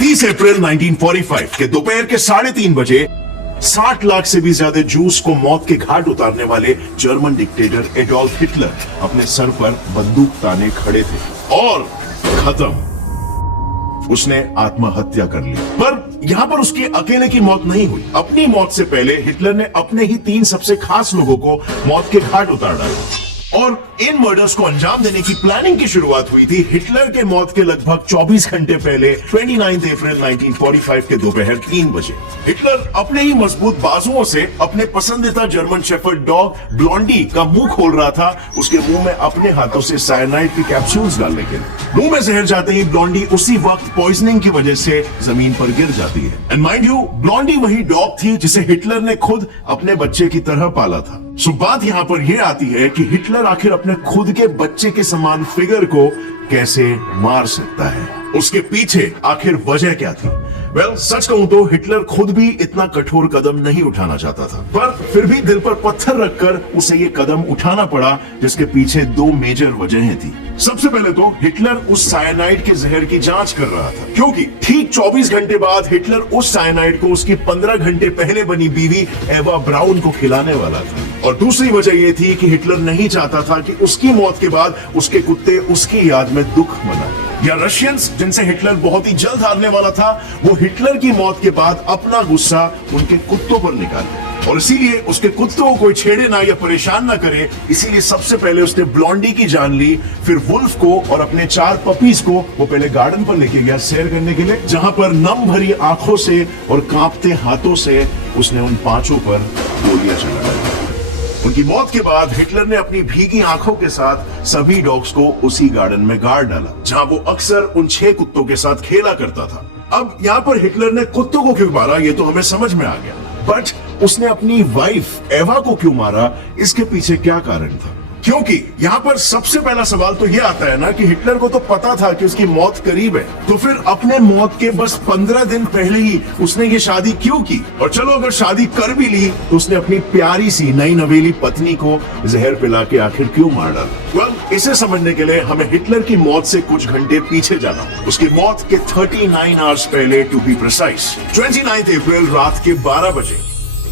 30 अप्रैल 1945 के दोपहर के 3:30 बजे 60 लाख से भी ज्यादा जूस को मौत के घाट उतारने वाले जर्मन डिक्टेटर एडोल्फ हिटलर अपने सर पर बंदूक ताने खड़े थे और खत्म, उसने आत्महत्या कर ली। पर यहाँ पर उसकी अकेले की मौत नहीं हुई। अपनी मौत से पहले हिटलर ने अपने ही 3 सबसे खास लोगों को मौत के घाट उतार डाला और इन मर्डर्स को अंजाम देने की प्लानिंग की शुरुआत हुई थी हिटलर के मौत के लगभग 24 घंटे पहले 29 अप्रैल 1945 के दोपहर 3 बजे। हिटलर अपने ही मजबूत बाजुओं से अपने पसंदीदा जर्मन शेफर्ड डॉग ब्लॉन्डी का मुंह खोल रहा था, उसके मुंह में अपने हाथों से साइनाइड की कैप्सूल्स डालने के लिए। मुंह में जहर जाते ही ब्लॉन्डी उसी वक्त पॉइजनिंग की वजह से जमीन पर गिर जाती है। एंड माइंड यू, ब्लॉन्डी वही डॉग थी जिसे हिटलर ने खुद अपने बच्चे की तरह पाला था। सो बात यहाँ पर यह आती है कि हिटलर आखिर अपने खुद के बच्चे के समान फिगर को कैसे मार सकता है, उसके पीछे आखिर वजह क्या थी? वेल, सच कहूं तो हिटलर खुद भी इतना कठोर कदम नहीं उठाना चाहता था, पर फिर भी दिल पर पत्थर रखकर उसे ये कदम उठाना पड़ा, जिसके पीछे 2 मेजर वजहें थी। सबसे पहले तो हिटलर उस साइनाइड के जहर की जांच कर रहा था, क्योंकि ठीक 24 घंटे बाद हिटलर उस साइनाइड को उसकी 15 घंटे पहले बनी बीवी एवा ब्राउन को खिलाने वाला था। और दूसरी वजह यह थी कि हिटलर नहीं चाहता था कि उसकी मौत के बाद उसके कुत्ते उसकी याद में दुख मनाएं, या रशियंस जिनसे हिटलर बहुत ही जल्द हारने वाला था, वो हिटलर की मौत के बाद अपना गुस्सा उनके कुत्तों पर निकाले। और इसीलिए उसके कुत्तों को कोई छेड़े ना या परेशान ना करे, इसीलिए सबसे पहले उसने ब्लॉन्डी की जान ली, फिर वुल्फ को और अपने 4 पपीज को वो पहले गार्डन पर लेके गया सैर करने के लिए, जहां पर नम भरी आंखों से और कांपते हाथों से उसने उन 5 पर गोलियां चला दी। उनकी मौत के बाद हिटलर ने अपनी भीगी आंखों के साथ सभी डॉग्स को उसी गार्डन में गाड़ डाला, जहां वो अक्सर उन 6 कुत्तों के साथ खेला करता था। अब यहाँ पर हिटलर ने कुत्तों को क्यों मारा, ये तो हमें समझ में आ गया, बट उसने अपनी वाइफ एवा को क्यों मारा, इसके पीछे क्या कारण था? क्योंकि यहाँ पर सबसे पहला सवाल तो ये आता है ना कि हिटलर को तो पता था कि उसकी मौत करीब है, तो फिर अपने मौत के बस 15 दिन पहले ही उसने ये शादी क्यों की? और चलो अगर शादी कर भी ली तो उसने अपनी प्यारी सी नई नवेली पत्नी को जहर पिला के आखिर क्यों मार डाला? वेल, इसे समझने के लिए हमें हिटलर की मौत से कुछ घंटे पीछे जाना। उसकी मौत के 39 आवर्स पहले, टू बी प्रिसाइज 29 अप्रैल रात के 12 बजे।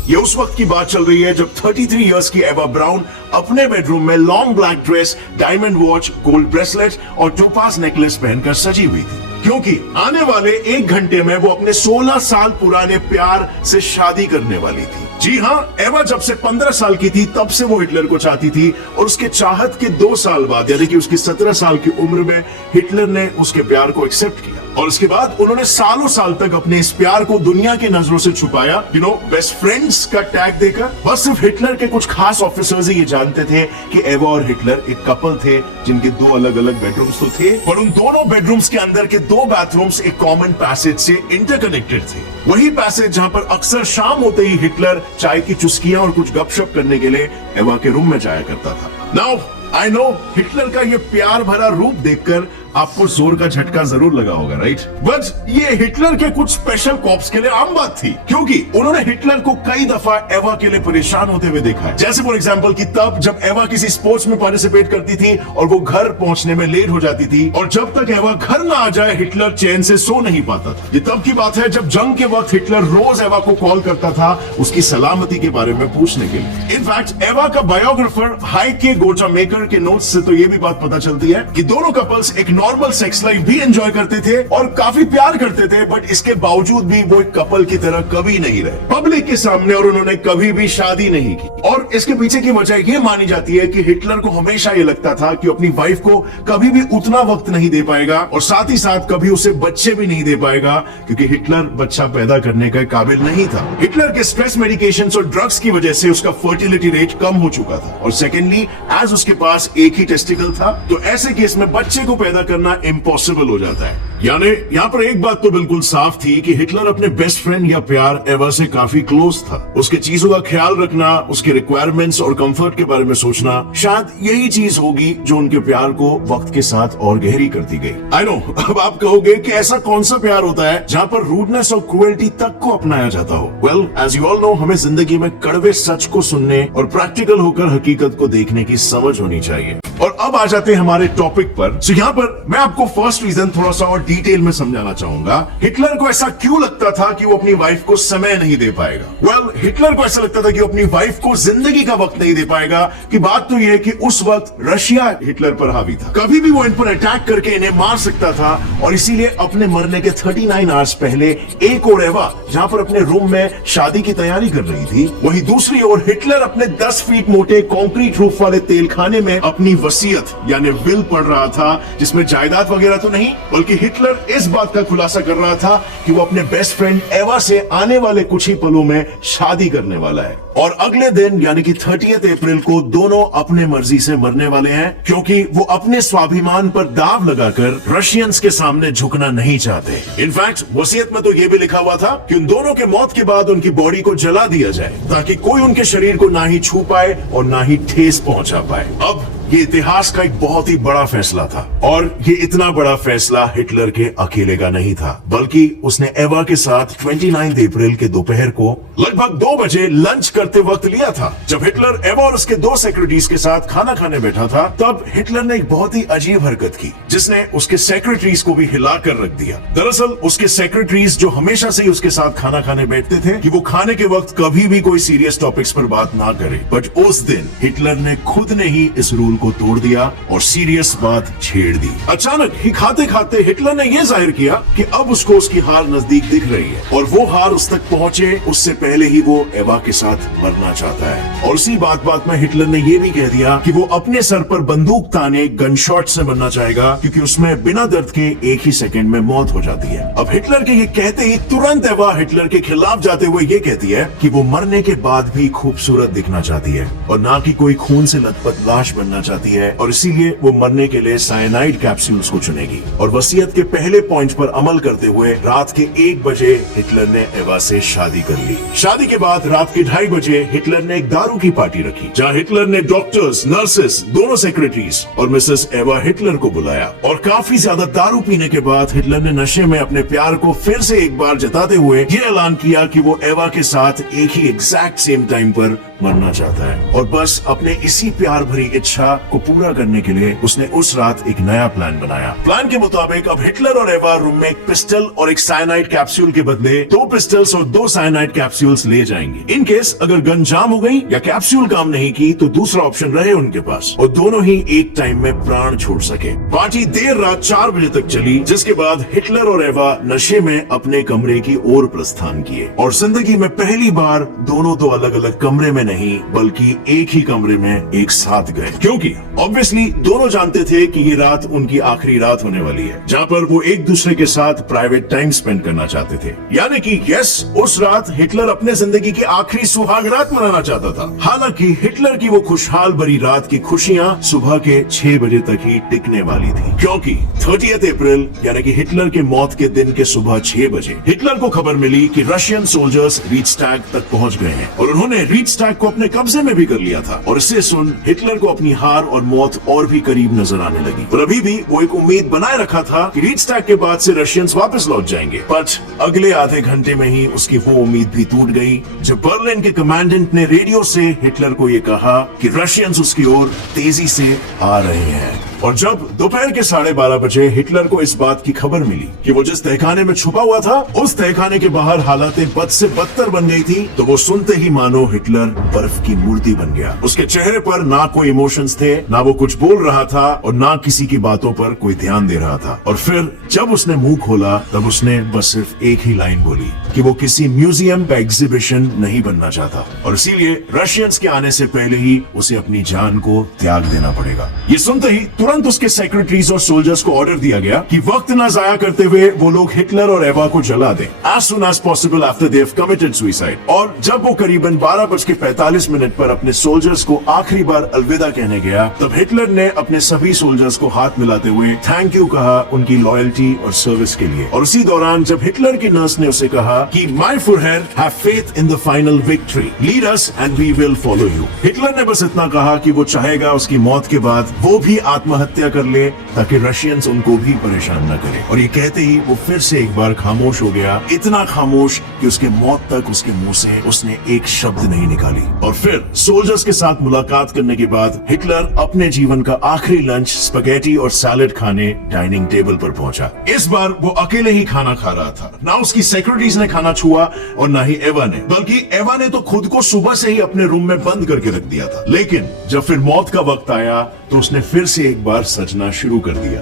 ये उस वक्त की बात चल रही है जब 33 इयर्स की एवा ब्राउन अपने बेडरूम में long black dress, diamond watch, gold bracelet और टोपाज नेकलेस पहनकर सजी हुई थी, क्योंकि आने वाले 1 घंटे में वो अपने 16 साल पुराने प्यार से शादी करने वाली थी। जी हाँ, एवा जब से 15 साल की थी तब से वो हिटलर को चाहती थी, और उसके चाहत के 2 साल बाद, यानी कि उसकी 17 साल की उम्र में हिटलर ने उसके प्यार को एक्सेप्ट किया। और उसके बाद उन्होंने सालों साल तक अपने इस प्यार को दुनिया की नजरों से छुपाया, बेस्ट फ्रेंड्स का टैग देकर। बस सिर्फ हिटलर के कुछ खास ऑफिसर्स ही ये जानते थे कि एवा और हिटलर एक कपल थे, जिनके 2 अलग अलग बेडरूम्स तो थे, पर उन दोनों बेडरूम्स के अंदर के 2 बाथरूम्स एक कॉमन पैसेज से इंटरकनेक्टेड थे। वही पैसेज जहां पर अक्सर शाम होते ही हिटलर चाय की चुस्कियां और कुछ गपशप करने के लिए एवा के रूम में जाया करता था। नाउ आई नो, हिटलर का ये प्यार भरा रूप देखकर आपको जोर का झटका जरूर लगा होगा, राइट? बट ये हिटलर के कुछ स्पेशल कॉप्स के लिए आम बात थी, क्योंकि उन्होंने हिटलर को कई दफा एवा के लिए परेशान होते हुए देखा है। जैसे फॉर एग्जांपल कि तब जब एवा किसी स्पोर्ट्स में पार्टिसिपेट करती थी और वो घर पहुंचने में लेट हो जाती थी, और जब तक एवा घर ना आ जाए हिटलर चैन से सो नहीं पाता था। ये तब की बात है जब जंग के वक्त हिटलर रोज एवा को कॉल करता था उसकी सलामती के बारे में पूछने के लिए। इनफैक्ट एवा का बायोग्राफर हाइके गोचामेकर के नोट्स से तो ये भी बात पता चलती है कि दोनों कपल्स एक नॉर्मल सेक्स लाइफ भी एंजॉय करते थे और काफी प्यार करते थे, बट इसके बावजूद भी वो एक कपल की तरह कभी नहीं रहे पब्लिक के सामने, और उन्होंने कभी भी शादी नहीं की। और इसके पीछे की वजह ये मानी जाती है कि हिटलर को हमेशा ये लगता था कि अपनी वाइफ को कभी भी उतना वक्त नहीं दे पाएगा, और साथ ही साथ कभी उसे बच्चे भी नहीं दे पाएगा, क्योंकि हिटलर बच्चा पैदा करने के काबिल नहीं था। हिटलर के स्ट्रेस मेडिकेशंस और ड्रग्स की वजह से उसका फर्टिलिटी रेट कम हो चुका था, और सेकेंडली एज उसके पास एक ही टेस्टिकल था, तो ऐसे केस में बच्चे को पैदा करना इम्पॉसिबल हो जाता है। यानी यहाँ पर एक बात तो बिल्कुल साफ थी कि हिटलर अपने बेस्ट फ्रेंड या प्यार एवा से काफी क्लोज था। उसके चीजों का ख्याल रखना, उसके रिक्वायरमेंट्स और कंफर्ट के बारे में सोचना, शायद यही चीज होगी जो उनके प्यार को वक्त के साथ और गहरी करती गई। आई नो, अब आप कहोगे कि ऐसा कौन सा प्यार होता है जहाँ पर रूडनेस और क्रुएल्टी तक को अपनाया जाता हो? Well, as you all know, हमें जिंदगी में कड़वे सच को सुनने और प्रैक्टिकल होकर हकीकत को देखने की समझ होनी चाहिए। और अब आ जाते हैं हमारे टॉपिक पर। So, यहाँ पर मैं आपको फर्स्ट रीजन थोड़ा सा और डिटेल में समझाना चाहूंगा। हिटलर को ऐसा क्यों लगता था कि वो अपनी वाइफ को समय नहीं दे पाएगा? वेल, हिटलर को ऐसा लगता था कि वो अपनी वाइफ को जिंदगी का वक्त नहीं दे पाएगा। कि बात तो यह है कि उस वक्त रशिया हिटलर पर हावी था, कभी भी वो इन पर अटैक करके इन्हें मार सकता था, और इसीलिए अपने मरने के 39 आवर्स पहले एक और एवा जहां पर अपने रूम में शादी की तैयारी कर रही थी, वहीं दूसरी ओर हिटलर अपने 10 फीट मोटे कंक्रीट रूफ वाले तेल खाने में अपनी वसीयत यानी विल पढ़ रहा था, जिसमें जायदाद वगैरह तो नहीं, बल्कि हिटलर इस बात का खुलासा कर रहा था कि वो अपने बेस्ट फ्रेंड एवा से आने वाले कुछ ही पलों में शादी करने वाला है। और अगले दिन यानी कि 30 अप्रैल को दोनों अपने मर्जी से मरने वाले हैं, क्योंकि वो अपने स्वाभिमान पर दाव लगाकर रशियंस के सामने झुकना नहीं चाहते। इनफैक्ट वसीयत में तो ये भी लिखा हुआ था कि उन दोनों के मौत के बाद उनकी बॉडी को जला दिया जाए, ताकि कोई उनके शरीर को ना ही छू पाए और ना ही ठेस पहुंचा पाए। अब ये इतिहास का एक बहुत ही बड़ा फैसला था, और ये इतना बड़ा फैसला हिटलर के अकेले का नहीं था, बल्कि उसने एवा के साथ 29 अप्रैल के दोपहर को लगभग 2 बजे लंच करते वक्त लिया था। जब हिटलर एवा और उसके 2 सेक्रेटरीज के साथ खाना खाने बैठा था, तब हिटलर ने एक बहुत ही अजीब हरकत की, जिसने उसके सेक्रेटरीज को भी हिलाकर रख दिया। दरअसल उसके सेक्रेटरीज, जो हमेशा से ही उसके साथ खाना खाने बैठते थे, कि वो खाने के वक्त कभी भी कोई सीरियस टॉपिक्स पर बात ना करे, बट उस दिन हिटलर ने खुद ने ही इस रूल को तोड़ दिया और सीरियस बात छेड़ दी। अचानक ही खाते खाते हिटलर ने यह जाहिर किया कि अब उसको उसकी हार नजदीक दिख रही है, और वो हार उस तक पहुंचे उससे पहले ही वो एवा के साथ मरना चाहता है। और उसी बात में हिटलर ने यह भी कह दिया कि वो अपने सर पर बंदूक ताने गन शॉट से मरना चाहेगा, क्योंकि उसमें बिना दर्द के एक ही सेकंड में मौत हो जाती है। अब हिटलर के ये कहते ही तुरंत एवा हिटलर के खिलाफ जाते हुए ये कहती है कि वो मरने के बाद भी खूबसूरत दिखना चाहती है, और ना कि कोई खून से लथपथ लाश बनना चाहती है, और इसीलिए वो मरने के लिए साइनाइड कैप्सूल्स को चुनेगी। और वसीयत के पहले पॉइंट पर अमल करते हुए रात के 1 बजे हिटलर ने एवा से शादी कर ली। शादी के बाद रात के 2:30 बजे हिटलर ने एक दारू की पार्टी रखी, जहां हिटलर ने डॉक्टर्स, नर्सेस, दोनों सेक्रेटरीज और मिसेस एवा हिटलर को बुलाया। और काफी ज्यादा दारू पीने के बाद हिटलर ने नशे में अपने प्यार को फिर से एक बार जताते हुए ये ऐलान किया कि वो एवा के साथ एक ही एग्जैक्ट सेम टाइम पर मरना चाहता है। और बस अपने इसी प्यार भरी इच्छा को पूरा करने के लिए उसने उस रात एक नया प्लान बनाया। प्लान के मुताबिक अब हिटलर और एवा रूम में एक पिस्टल और एक साइनाइड कैप्सूल के बदले 2 पिस्टल्स और 2 साइनाइड कैप्सूल्स ले जाएंगे। इन केस अगर गन जाम हो गई या कैप्सूल काम नहीं की तो दूसरा ऑप्शन रहे उनके पास, और दोनों ही एक टाइम में प्राण छोड़ सके। पार्टी देर रात 4 बजे तक चली, जिसके बाद हिटलर और एवा नशे में अपने कमरे की ओर प्रस्थान किए, और जिंदगी में पहली बार दोनों 2 अलग अलग कमरे में नहीं बल्कि एक ही कमरे में एक साथ गए, क्योंकि ऑब्वियसली दोनों जानते थे कि ये रात उनकी आखिरी रात होने वाली है, जहां पर वो एक दूसरे के साथ प्राइवेट टाइम स्पेंड करना चाहते थे। यानी कि यस, उस रात हिटलर अपने जिंदगी की आखिरी सुहाग रात मनाना चाहता था। हालांकि हिटलर की वो खुशहाल भरी रात की खुशियां सुबह के 6 बजे तक ही टिकने वाली थी, क्योंकि 30 अप्रैल यानी कि हिटलर के मौत के दिन के सुबह 6 बजे हिटलर को खबर मिली कि रशियन सोल्जर्स रीचस्टैग तक पहुंच गए हैं, और उन्होंने रीचस्टैग को अपने कब्जे में भी कर लिया था। और इससे सुन हिटलर को अपनी हार और मौत और भी करीब नजर आने लगी, और अभी भी वो एक उम्मीद बनाए रखा था कि रीचस्टैग के बाद से रशियंस वापस लौट जाएंगे। बट अगले आधे घंटे में ही उसकी वो उम्मीद भी टूट गई, जब बर्लिन के कमांडेंट ने रेडियो से हिटलर को ये कहा कि रशियंस उसकी ओर तेजी से आ रहे हैं। और जब दोपहर के 12:30 बजे हिटलर को इस बात की खबर मिली कि वो जिस तहखाने में छुपा हुआ था उस तहखाने के बाहर हालातें बद से बदतर बन गई थी, तो वो सुनते ही मानो हिटलर बर्फ की मूर्ति बन गया। उसके चेहरे पर ना कोई इमोशंस थे, ना वो कुछ बोल रहा था, और ना किसी की बातों पर कोई ध्यान दे रहा था। और फिर जब उसने मुंह खोला तब उसने बस सिर्फ एक ही लाइन बोली कि वो किसी म्यूजियम का एग्जीबिशन नहीं बनना चाहता, और इसीलिए रशियंस के आने से पहले ही उसे अपनी जान को त्याग देना पड़ेगा। ये सुनते ही तुरंत उसके सेक्रेटरीज और सोल्जर्स को ऑर्डर दिया गया कि वक्त न जाया करते हुए वो लोग हिटलर और एवा को जला दें as soon as possible after they have committed suicide। और जब वो करीबन 12:45 पर अपने सोल्जर्स को आखिरी बार अलविदा कहने गया, तब हिटलर ने अपने सभी सोल्जर्स को हाथ मिलाते हुए थैंक यू कहा उनकी लॉयल्टी और सर्विस के लिए। और उसी दौरान जब हिटलर की नर्स ने उसे कहा कि my Führer have faith in the final victory, lead us and we will follow you. Hitler ने बस इतना कहा कि वो चाहेगा उसकी मौत के बाद वो भी आत्म आत्महत्या कर ले ताकि रशियंस उनको भी परेशान न करें। और ये कहते ही वो फिर से एक बार खामोश हो गया, इतना खामोश कि उसके मौत तक उसके मुंह से उसने एक शब्द नहीं निकाली। और फिर सोल्जर्स के साथ मुलाकात करने के बाद हिटलर अपने जीवन का आखिरी लंच स्पगेटी और सैलेड खाने डाइनिंग टेबल पर पहुंचा। इस बार वो अकेले ही खाना खा रहा था, ना उसकी सेक्रेटरीज ने खाना छुआ और ना ही एवा ने, बल्कि एवा ने तो खुद को सुबह से ही अपने रूम में बंद करके रख दिया था। लेकिन जब फिर मौत का वक्त आया तो उसने फिर से एक बार सजना शुरू कर दिया।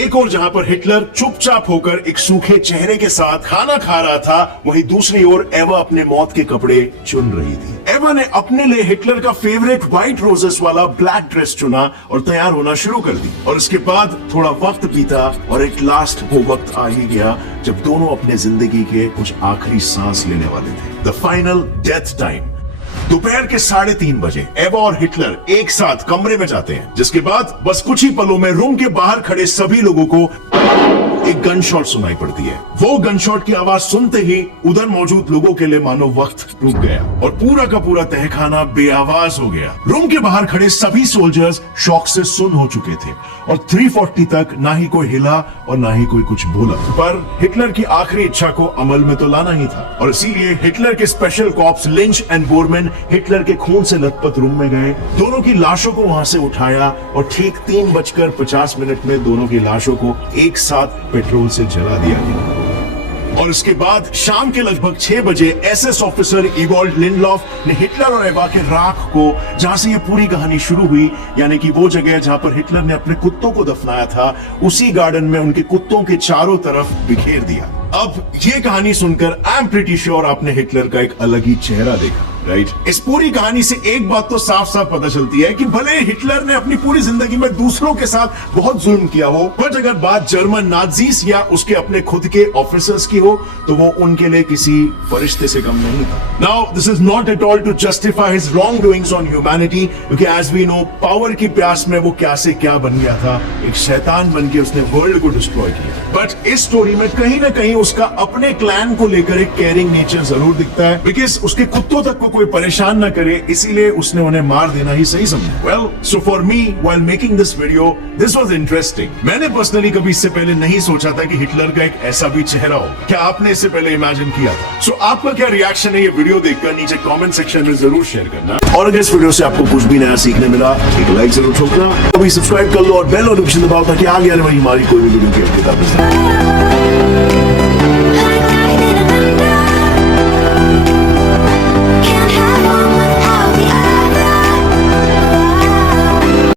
एक और जहां पर हिटलर चुपचाप होकर एक सूखे चेहरे के साथ खाना खा रहा था, वहीं दूसरी ओर एवा अपने मौत के कपड़े चुन रही थी। एवा ने अपने लिए हिटलर का फेवरेट व्हाइट रोजेस वाला ब्लैक ड्रेस चुना और तैयार होना शुरू कर दी। और इसके बाद थोड़ा वक्त बीता और एक लास्ट वो वक्त आ ही गया जब दोनों अपने जिंदगी के कुछ आखिरी सांस लेने वाले थे। The final death time. दोपहर के 3:30 बजे एवा और हिटलर एक साथ कमरे में जाते हैं, जिसके बाद बस कुछ ही पलों में रूम के बाहर खड़े सभी लोगों को एक गन शॉट सुनाई पड़ती है। वो गन शॉट की आवाज सुनते ही उधर मौजूद लोगों के लिए मानो वक्त रुक गया और पूरा का पूरा तहखाना बेआवाज हो गया। रूम के बाहर खड़े सभी सोल्जर्स शॉक से सुन्न हो चुके थे और 3:40 तक ना ही कोई हिला और ना ही कोई कुछ बोला। पर हिटलर की आखिरी इच्छा को अमल में तो लाना ही था और इसीलिए हिटलर के special cops Linge and Bormann Hitler के खून से लथपथ रूम में गए, दोनों की लाशों को वहां से उठाया और ठीक 3:50 में दोनों की लाशों को एक साथ पेट्रोल से जला दिया गया। और इसके बाद शाम के लगभग 6 बजे एसएस ऑफिसर इवॉल्ड लिंडलॉफ ने हिटलर और एवा के राख को, जहां से ये पूरी कहानी शुरू हुई, यानी कि वो जगह जहां पर हिटलर ने अपने कुत्तों को दफनाया था, उसी गार्डन में उनके कुत्तों के चारों तरफ बिखेर दिया। अब ये कहानी सुनकर आई एम प्रीटी श्योर आपने हिटलर का एक अलग ही चेहरा देखा, राइट? इस पूरी कहानी से एक बात तो साफ साफ पता चलती है कि भले हिटलर ने अपनी पूरी जिंदगी में दूसरों के साथ बहुत जुल्म किया हो, बट अगर बात जर्मन नाजीज या उसके अपने खुद के ऑफिसर्स की हो तो वो उनके लिए किसी फरिश्ते से कम नहीं था। Now this is not at all to justify his wrong doings on humanity, क्योंकि एज वी नो पावर की प्यास में वो क्या से क्या बन गया था, एक शैतान बन के उसने वर्ल्ड को डिस्ट्रॉय किया। बट इस स्टोरी में कहीं ना कहीं उसका अपने क्लैन को लेकर एक केयरिंग नेचर जरूर दिखता है, बिकॉज उसके कुत्तों तक को कोई परेशान न करे, इसीलिए उसने उन्हें मार देना ही सही समझा। Well, so for me while making this video this was interesting. मैंने पर्सनली कभी इससे पहले नहीं सोचा था कि हिटलर का एक ऐसा भी चेहरा हो। क्या आपने इससे पहले इमेजिन किया था? सो आपका क्या रिएक्शन है ये वीडियो देखकर नीचे कमेंट सेक्शन में जरूर शेयर करना। और अगर इस वीडियो से आपको कुछ भी नया सीखने मिला, एक लाइक जरूर ठोकना, अभी सब्सक्राइब कर लो और बेल नोटिफिकेशन दबाओ ताकि आगे आने वाली हमारी कोई भी वीडियो की अपडेट आपको